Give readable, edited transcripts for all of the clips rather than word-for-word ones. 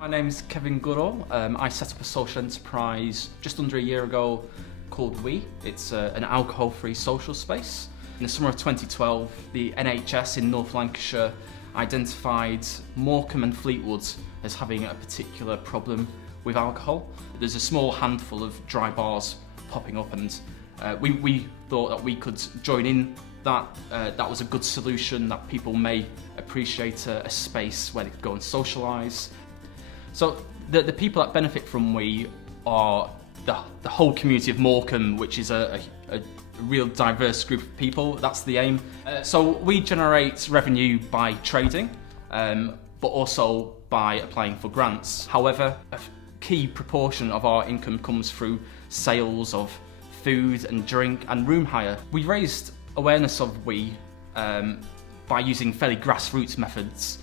My name's Kevin Goodall. I set up a social enterprise just under a year ago called We. It's an alcohol-free social space. In the summer of 2012, the NHS in North Lancashire identified Morecambe and Fleetwood as having a particular problem with alcohol. There's a small handful of dry bars popping up, and we thought that we could join in that. That was a good solution, that people may appreciate a space where they could go and socialise. So the people that benefit from We are the whole community of Morecambe, which is a real diverse group of people. That's the aim. So we generate revenue by trading, but also by applying for grants. However, a key proportion of our income comes through sales of food and drink and room hire. We raised awareness of We by using fairly grassroots methods.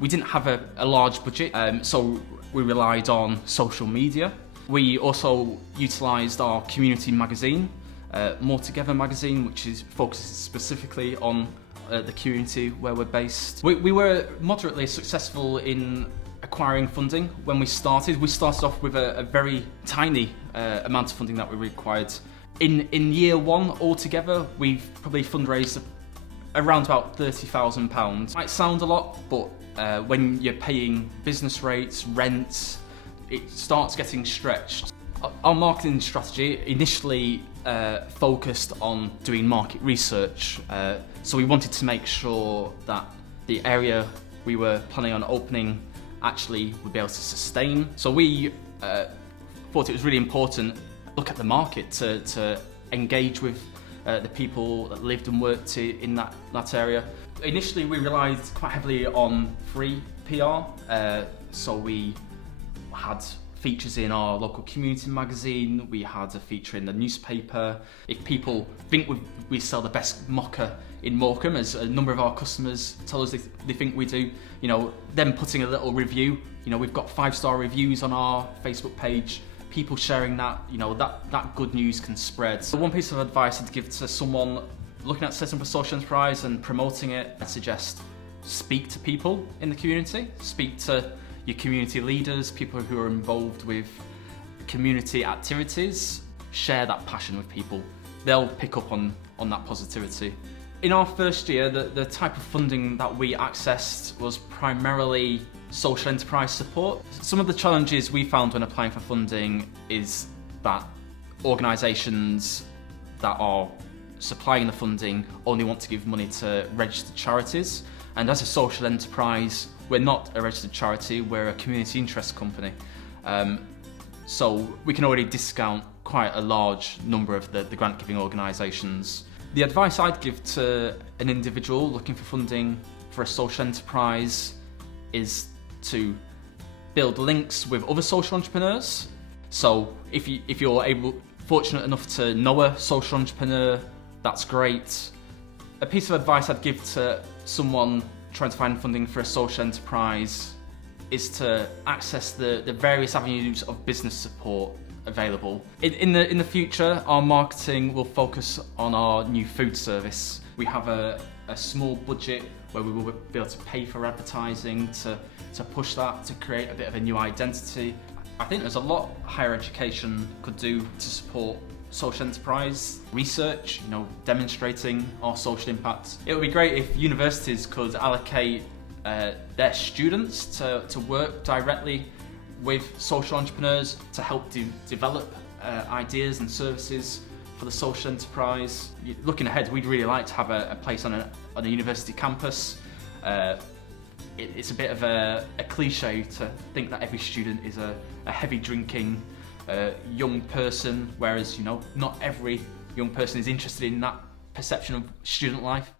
We didn't have a large budget, so we relied on social media. We also utilised our community magazine, More Together magazine, which is focused specifically on the community where we're based. We were moderately successful in acquiring funding when we started. We started off with a very tiny amount of funding that we required. In year one altogether, we've probably fundraised around about £30,000. Might sound a lot, but when you're paying business rates, rent, it starts getting stretched. Our marketing strategy initially focused on doing market research, so we wanted to make sure that the area we were planning on opening actually would be able to sustain. So we thought it was really important to look at the market, to engage with the people that lived and worked in that area. Initially, we relied quite heavily on free PR, so we had features in our local community magazine, we had a feature in the newspaper. If people think we sell the best mocha in Morecambe, as a number of our customers tell us they think we do, them putting a little review. We've got 5-star reviews on our Facebook page. People sharing that, that good news can spread. So one piece of advice I'd give to someone looking at setting up a social enterprise and promoting it, I'd suggest speak to people in the community, speak to your community leaders, people who are involved with community activities. Share that passion with people. They'll pick up on that positivity. In our first year, the type of funding that we accessed was primarily social enterprise support. Some of the challenges we found when applying for funding is that organisations that are supplying the funding only want to give money to registered charities, and as a social enterprise, we're not a registered charity, we're a community interest company. So we can already discount quite a large number of the grant giving organisations. The advice I'd give to an individual looking for funding for a social enterprise is to build links with other social entrepreneurs. So if you're fortunate enough to know a social entrepreneur, that's great. A piece of advice I'd give to someone trying to find funding for a social enterprise is to access the various avenues of business support available. In the future, our marketing will focus on our new food service. We have a small budget where we will be able to pay for advertising, to push that, to create a bit of a new identity. I think there's a lot higher education could do to support social enterprise research, demonstrating our social impact. It would be great if universities could allocate their students to work directly with social entrepreneurs to help develop ideas and services for the social enterprise. Looking ahead, we'd really like to have a place on a university campus. It's a bit of a cliche to think that every student is a heavy drinking young person, whereas not every young person is interested in that perception of student life.